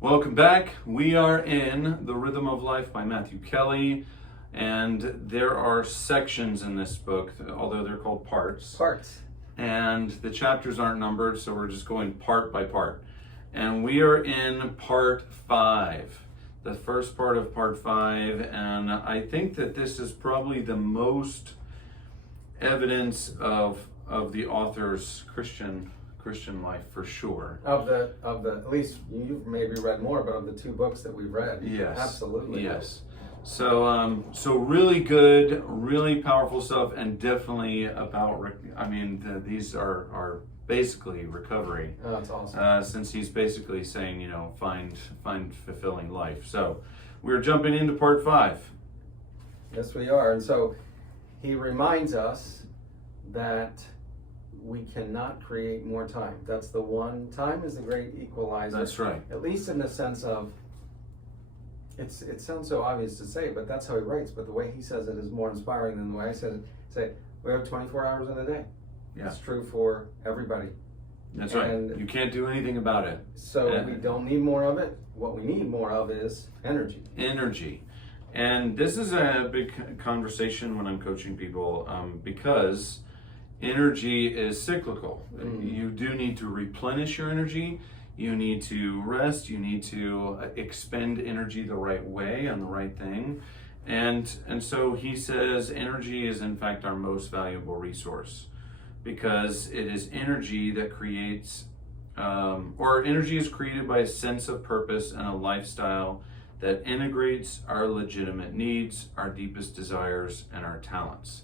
Welcome back. We are in The Rhythm of Life by Matthew Kelly, and there are sections in this book, although they're called parts. Parts. And the chapters aren't numbered, so we're just going part by part. And we are in part 5, the first part of part 5, and I think that this is probably the most evidence of the author's Christian life for sure. Of the at least you've maybe read more, but of the two books that we've read, Yes, absolutely, yes. So really good, really powerful stuff, and definitely about. These are basically recovery. Oh, that's awesome. Since he's basically saying, find fulfilling life. So we're jumping into part 5. Yes, we are, and so he reminds us that we cannot create more time. That's the one. Time is the great equalizer. That's right. At least in the sense of, it sounds so obvious to say, but that's how he writes. But the way he says it is more inspiring than the way I said it. Say, we have 24 hours in a day. Yeah. It's true for everybody. That's And right. You can't do anything about it. So we don't need more of it. What we need more of is energy. Energy. And this is a big conversation when I'm coaching people because energy is cyclical. You do need to replenish your energy. You need to rest. You need to expend energy the right way on the right thing. And so he says energy is in fact our most valuable resource because it is energy that creates, or energy is created by a sense of purpose and a lifestyle that integrates our legitimate needs, our deepest desires, and our talents.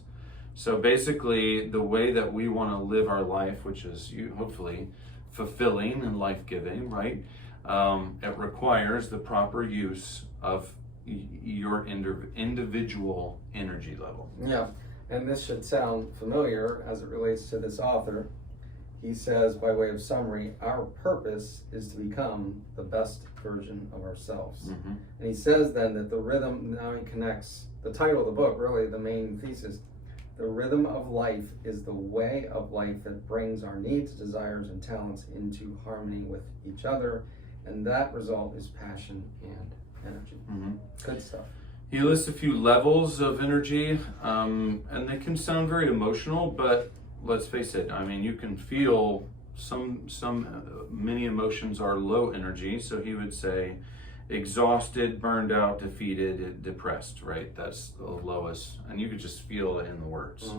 So basically, the way that we want to live our life, which is hopefully fulfilling and life-giving, right? It requires the proper use of your individual energy level. Yeah, and this should sound familiar as it relates to this author. He says, by way of summary, our purpose is to become the best version of ourselves. And he says then that the rhythm, now he connects the title of the book, really the main thesis. The rhythm of life is the way of life that brings our needs, desires, and talents into harmony with each other. And that result is passion and energy. Good stuff. He lists a few levels of energy, and they can sound very emotional, but let's face it, you can feel many emotions are low energy. So he would say exhausted, burned out, defeated, depressed, right? That's the lowest, and you could just feel it in the words,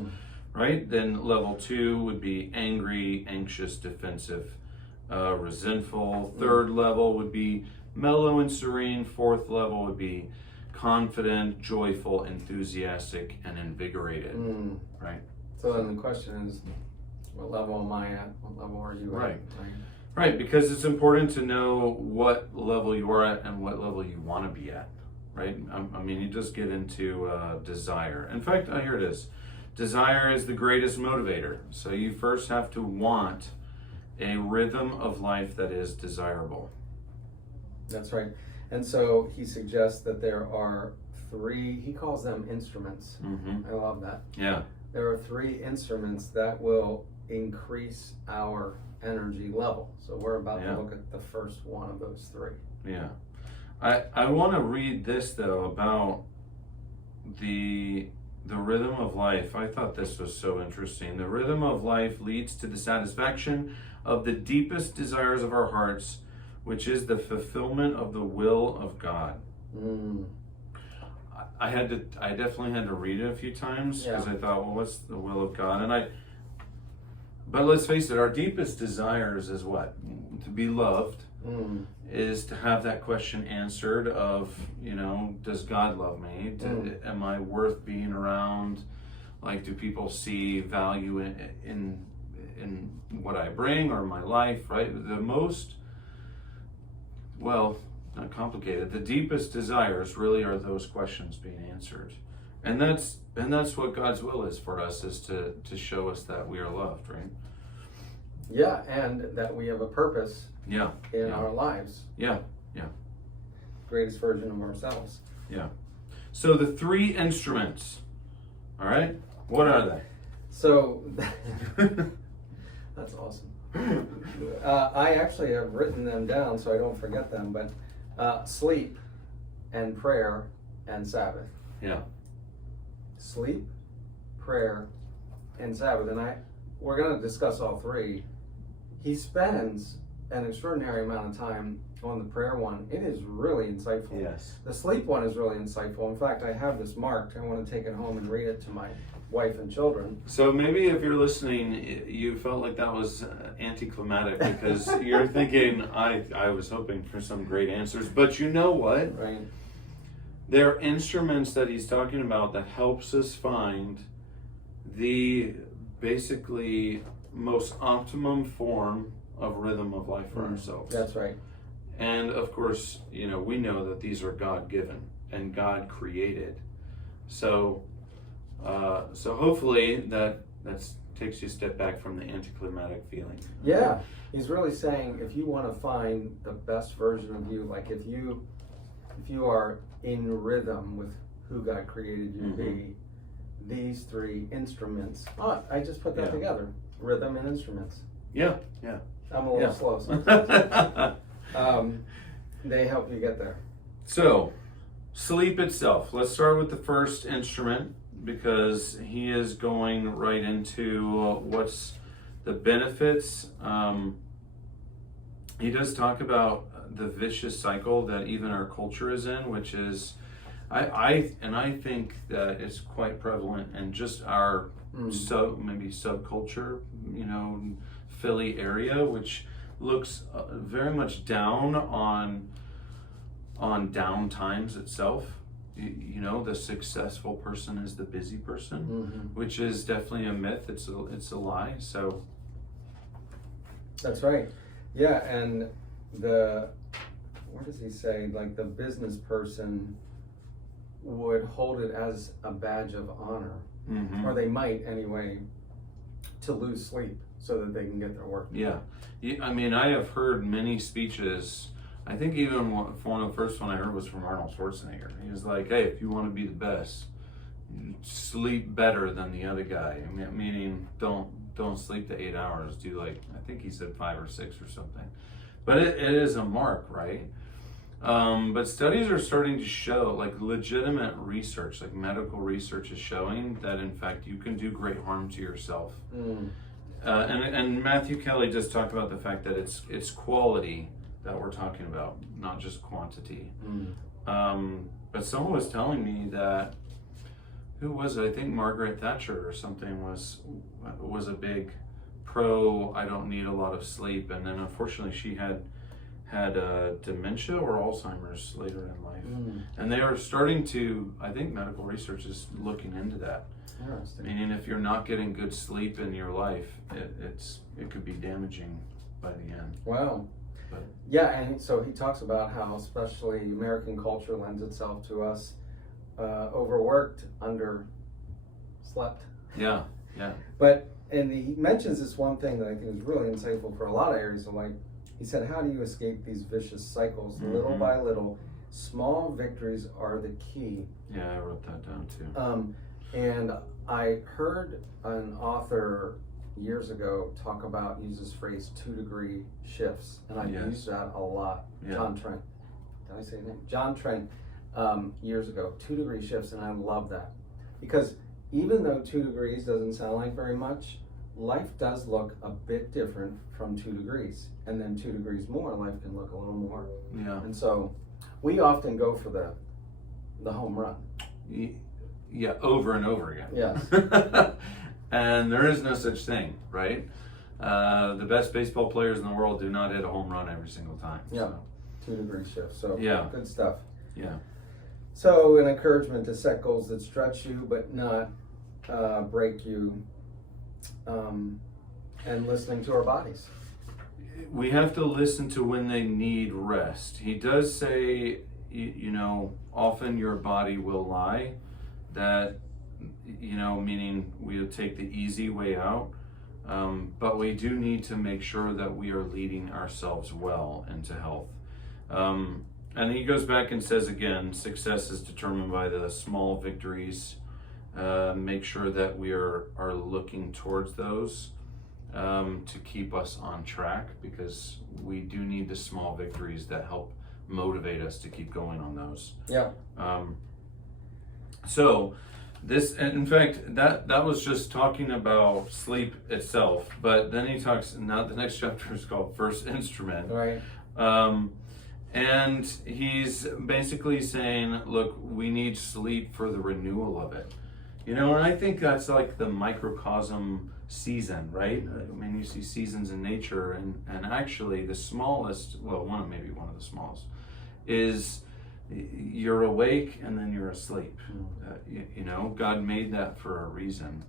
right? Then level 2 would be angry, anxious, defensive, resentful. Third level would be mellow and serene. Fourth level would be confident, joyful, enthusiastic, and invigorated, right? So then the question is, what level am I at? What level are you at? Right, because it's important to know what level you are at and what level you want to be at, right? You just get into desire. In fact, here it is. Desire is the greatest motivator. So you first have to want a rhythm of life that is desirable. That's right. And so he suggests that there are 3, he calls them instruments. I love that. Yeah. There are 3 instruments that will increase our energy level. So we're about to look at the first one of those 3. Yeah. I want to read this though about the rhythm of life. I thought this was so interesting. The rhythm of life leads to the satisfaction of the deepest desires of our hearts, which is the fulfillment of the will of God. I definitely had to read it a few times because I thought, well, what's the will of God? But let's face it, our deepest desires is what? To be loved, is to have that question answered of, does God love me? Am I worth being around? Like, do people see value in what I bring or my life, right? The most, not complicated, the deepest desires really are those questions being answered. And that's what God's will is for us, is to show us that we are loved, right? Yeah, and that we have a purpose in our lives. Yeah. Greatest version of ourselves. Yeah. So the 3 instruments, all right? What are they? So, that's awesome. I actually have written them down so I don't forget them, but Sleep and prayer and Sabbath. Yeah. Sleep, prayer, and Sabbath. And we're going to discuss all three. He spends an extraordinary amount of time on the prayer one. It is really insightful. Yes. The sleep one is really insightful. In fact, I have this marked. I want to take it home and read it to my wife and children. So maybe if you're listening, you felt like that was anticlimactic because you're thinking, I was hoping for some great answers. But you know what? Right. There are instruments that he's talking about that helps us find the basically most optimum form of rhythm of life for ourselves. That's right. And of course, we know that these are God-given and God created. So hopefully that takes you a step back from the anticlimactic feeling. Yeah, he's really saying if you want to find the best version of you, like if you are in rhythm with who God created you to be, these three instruments. Oh, I just put that together: rhythm and instruments. Yeah. I'm a little slow sometimes. They help you get there. So, sleep itself. Let's start with the first instrument because he is going right into what's the benefits. He does talk about the vicious cycle that even our culture is in, which is, I think that it's quite prevalent in just our maybe subculture, Philly area, which looks very much down on down times itself. The successful person is the busy person, which is definitely a myth. It's a lie. So that's right. Yeah, and what does he say? Like the business person would hold it as a badge of honor, or they might anyway, to lose sleep so that they can get their work done. Yeah. I mean, I have heard many speeches. I think even one of the first one I heard was from Arnold Schwarzenegger. He was like, hey, if you want to be the best, sleep better than the other guy. I mean, meaning don't sleep the 8 hours. Do I think he said 5 or 6 or something. But it is a mark, right? But studies are starting to show, like legitimate research, like medical research is showing that in fact you can do great harm to yourself. And Matthew Kelly just talked about the fact that it's quality that we're talking about, not just quantity. But someone was telling me that, who was it? I think Margaret Thatcher or something was a big pro, I don't need a lot of sleep, and then unfortunately she had dementia or Alzheimer's later in life. And they are starting to, I think medical research is looking into that. Interesting. Meaning if you're not getting good sleep in your life, it could be damaging by the end. Wow. But, yeah, and so he talks about how especially American culture lends itself to us overworked, underslept. Yeah. But, and he mentions this one thing that I think is really insightful for a lot of areas of life. He said, how do you escape these vicious cycles? Little by little, small victories are the key. Yeah, I wrote that down too. And I heard an author years ago use this phrase 2-degree shifts, and I've used that a lot. John Trent, did I say his name? John Trent, years ago, 2-degree shifts, and I love that because even though 2 degrees doesn't sound like very much, life does look a bit different from 2 degrees, and then 2 degrees more, life can look a little more. Yeah. And so we often go for the home run. Yeah, over and over again. Yes. And there is no such thing, right? The best baseball players in the world do not hit a home run every single time. Yeah. 2-degree shift. So good stuff. Yeah. So an encouragement to set goals that stretch you but not break you, and listening to our bodies. We have to listen to when they need rest. He does say, often your body will lie. That, meaning we'll take the easy way out. But we do need to make sure that we are leading ourselves well into health. And he goes back and says again, success is determined by the small victories. Make sure that we are looking towards those to keep us on track, because we do need the small victories that help motivate us to keep going on those. Yeah. So this, and in fact, that was just talking about sleep itself, but then he talks, now the next chapter is called First Instrument. Right. And he's basically saying, look, we need sleep for the renewal of it. And I think that's like the microcosm season, right? I mean, you see seasons in nature, and actually the smallest, well, maybe one of the smallest, is you're awake and then you're asleep. God made that for a reason.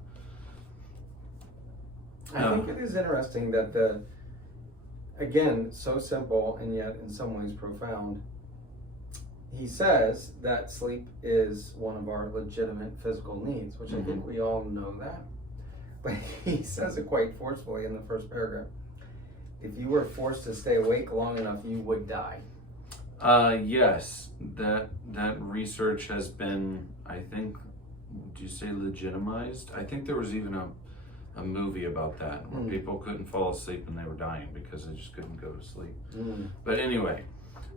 I think it is interesting that again, so simple and yet in some ways profound. He says that sleep is one of our legitimate physical needs, which I think we all know that. But he says it quite forcefully in the first paragraph. If you were forced to stay awake long enough, you would die. Yes, that research has been, I think, do you say legitimized? I think there was even a movie about that where people couldn't fall asleep and they were dying because they just couldn't go to sleep. But anyway,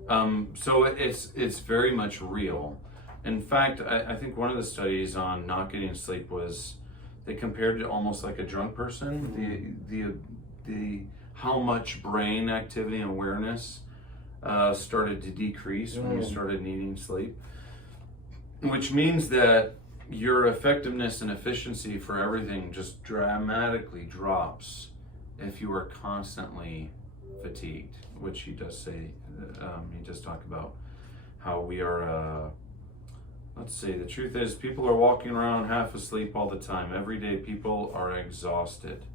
so it's very much real. In fact, I think one of the studies on not getting sleep was they compared it almost like a drunk person, the how much brain activity and awareness started to decrease when you started needing sleep, which means that your effectiveness and efficiency for everything just dramatically drops if you are constantly fatigued, which he does say. He does talk about how we are, let's see, the truth is people are walking around half asleep all the time. Every day people are exhausted.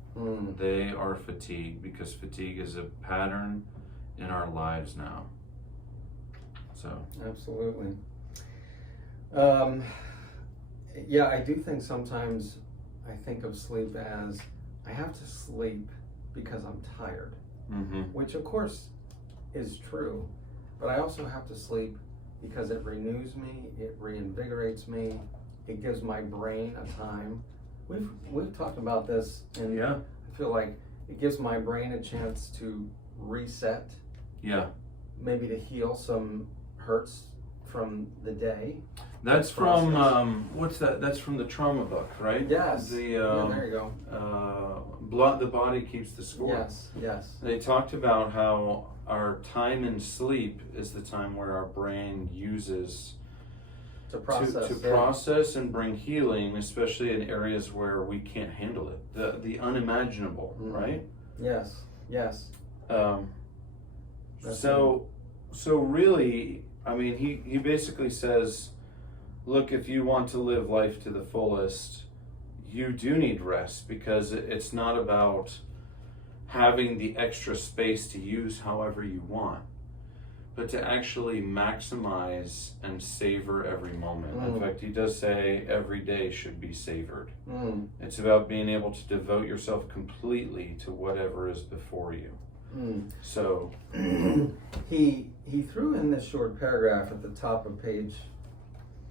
They are fatigued because fatigue is a pattern in our lives now. So absolutely. Yeah, I do think sometimes I think of sleep as I have to sleep because I'm tired, which of course is true, but I also have to sleep because it renews me, it reinvigorates me, it gives my brain a time. We've talked about this, and I feel like it gives my brain a chance to reset. Yeah. Maybe to heal some hurts from the day. That's from what's that? That's from the trauma book, right? Yes. The there you go. The body keeps the score. Yes. They talked about how our time in sleep is the time where our brain uses to process, process and bring healing, especially in areas where we can't handle it. The unimaginable, right? Yes. So really, I mean, he basically says, look, if you want to live life to the fullest, you do need rest, because it's not about having the extra space to use however you want, but to actually maximize and savor every moment. In fact, he does say every day should be savored. It's about being able to devote yourself completely to whatever is before you. So he threw in this short paragraph at the top of page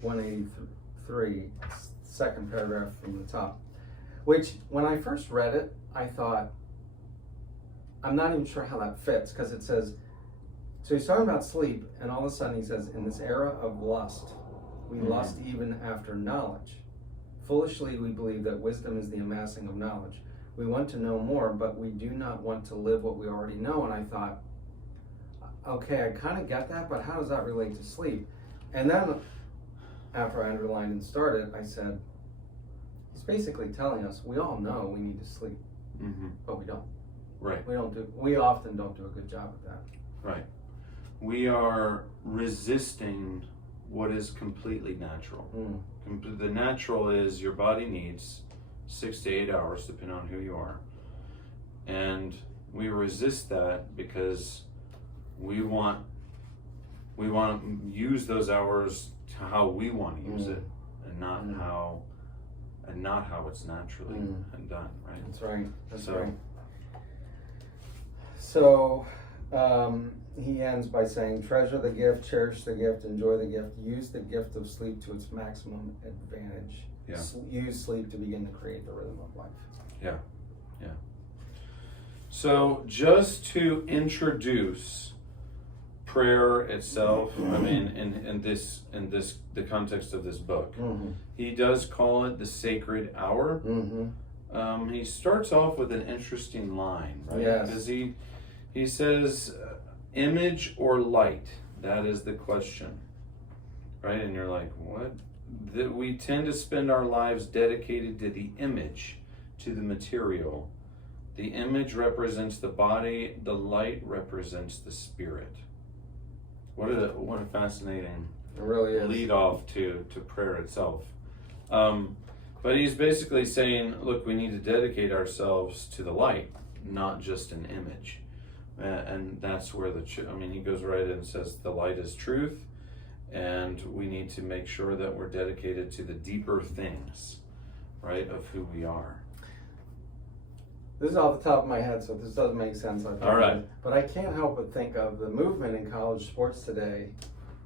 183, second paragraph from the top, which when I first read it, I thought, I'm not even sure how that fits, because it says, so he's talking about sleep, and all of a sudden he says, in this era of lust, we lust even after knowledge. Foolishly we believe that wisdom is the amassing of knowledge. We want to know more, but we do not want to live what we already know. And I thought, okay, I kind of get that, but how does that relate to sleep? And then after I underlined and started, I said, he's basically telling us we all know we need to sleep, but we don't. Right. We often don't do a good job of that. Right. We are resisting what is completely natural. The natural is your body needs 6 to 8 hours, depending on who you are. And we resist that because we want to use those hours to how we want to use it, and not how it's naturally and done, right? That's right. That's So- right. So he ends by saying, treasure the gift, cherish the gift, enjoy the gift, use the gift of sleep to its maximum advantage. Yeah. Use sleep to begin to create the rhythm of life. Yeah. So just to introduce prayer itself, I mean, in the context of this book, he does call it the sacred hour. He starts off with an interesting line, right? Yes. Because he says, image or light? That is the question, right? And you're like, what? That we tend to spend our lives dedicated to the image, to the material. The image represents the body, the light represents the spirit. What a fascinating It really is. lead off to prayer itself. But he's basically saying, look, we need to dedicate ourselves to the light, not just an image. And that's where he goes right in and says the light is truth, and we need to make sure that we're dedicated to the deeper things, right, of who we are. This is off the top of my head, so if this doesn't make sense, I All right. But I can't help but think of the movement in college sports today.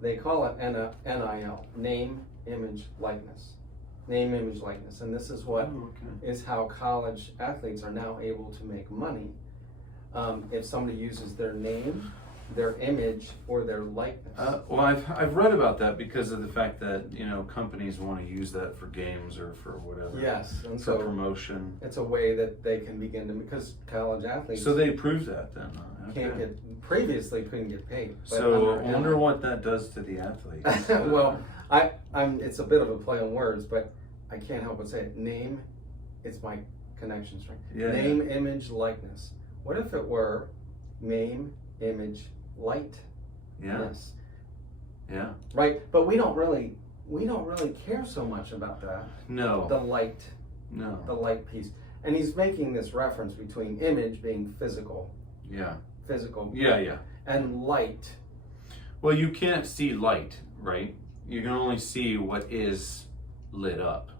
They call it NIL, name, image, likeness. Name, image, likeness. And this is what is how college athletes are now able to make money. If somebody uses their name, their image, or their likeness. Well, I've read about that because of the fact that companies want to use that for games or for whatever. Yes, and for so promotion. it's a way that they can begin to, because college athletes So they proved that then. previously couldn't get paid. But So I under wonder NIL what that does to the athletes. well, I'm. It's a bit of a play on words, but I can't help but say it. Name, it's my connection string. Yeah, Name, image, likeness. What if it were name, image, light? Yeah. Yes. Yeah. Right, but we don't really care so much about that. No. The light, No. the light piece, and he's making this reference between image being physical, Yeah. yeah, and light. Well, you can't see light, right? You can only see what is lit up,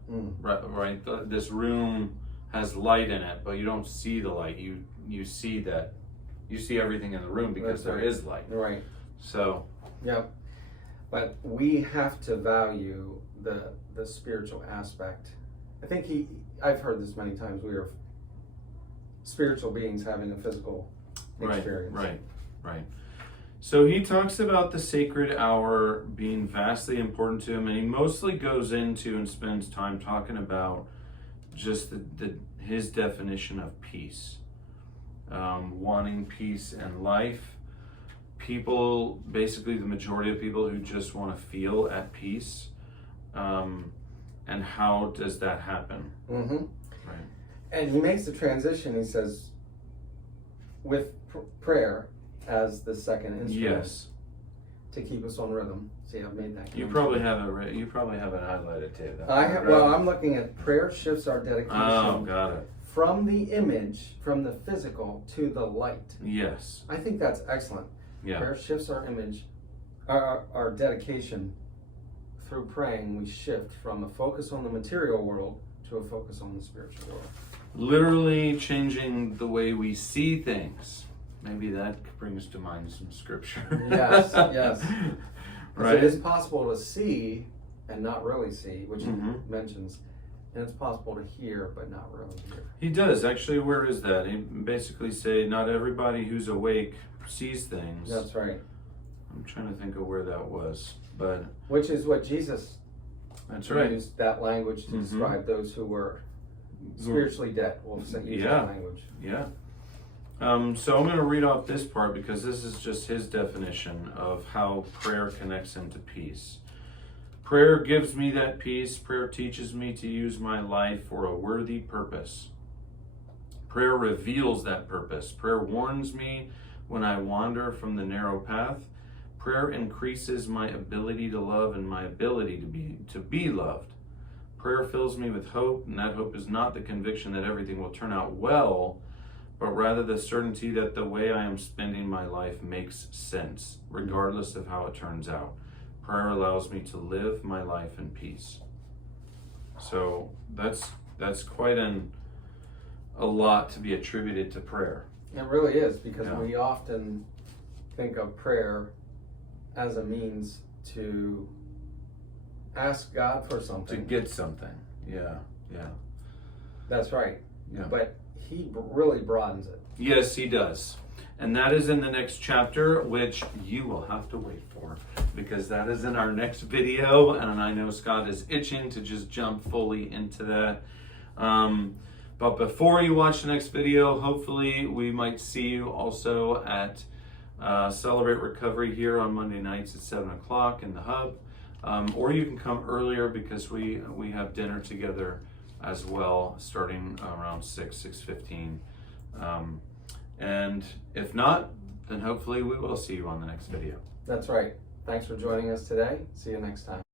right? This room has light in it, but you don't see the light. You see that. You see everything in the room because there is light. Right. So. Yeah. But we have to value the spiritual aspect. I think I've heard this many times. We are spiritual beings having a physical experience. Right. So he talks about the sacred hour being vastly important to him, and he mostly goes into and spends time talking about just his definition of peace, wanting peace in life. People, basically the majority of people who just want to feel at peace, and how does that happen? Right. And he makes the transition. He says, with prayer as the second instrument, Yes. to keep us on rhythm. See, I've made that. You probably have it. You probably have it highlighted too. Well, I'm looking at prayer shifts our dedication. Oh, got it. From the image, from the physical to the light. Yes. I think that's excellent. Yeah. Prayer shifts our image, our dedication. Through praying, we shift from a focus on the material world to a focus on the spiritual world. Literally changing the way we see things. Maybe that brings to mind some scripture. Yes. Right. It is possible to see and not really see, which he mentions, and it's possible to hear but not really hear. He does. Actually, where is that? He basically say not everybody who's awake sees things. That's right. I'm trying to think of where that was, but Which is what Jesus that's right. used that language to describe those who were spiritually dead. We'll use that language. Yeah. So I'm going to read off this part because this is just his definition of how prayer connects into peace. Prayer gives me that peace. Prayer teaches me to use my life for a worthy purpose. Prayer reveals that purpose. Prayer warns me when I wander from the narrow path. Prayer increases my ability to love and my ability to be loved. Prayer fills me with hope, and that hope is not the conviction that everything will turn out well, but rather the certainty that the way I am spending my life makes sense, regardless of how it turns out. Prayer allows me to live my life in peace. So that's quite a lot to be attributed to prayer. It really is, because we often think of prayer as a means to ask God for something. To get something. Yeah. That's right. Yeah. But he really broadens it. Yes, he does. And that is in the next chapter, which you will have to wait for, because that is in our next video, and I know Scott is itching to just jump fully into that. But before you watch the next video, hopefully we might see you also at Celebrate Recovery here on Monday nights at 7 o'clock in the Hub. Or you can come earlier, because we have dinner together as well, starting around 6:15. And if not, then hopefully we will see you on the next video. That's right. Thanks for joining us today. See you next time.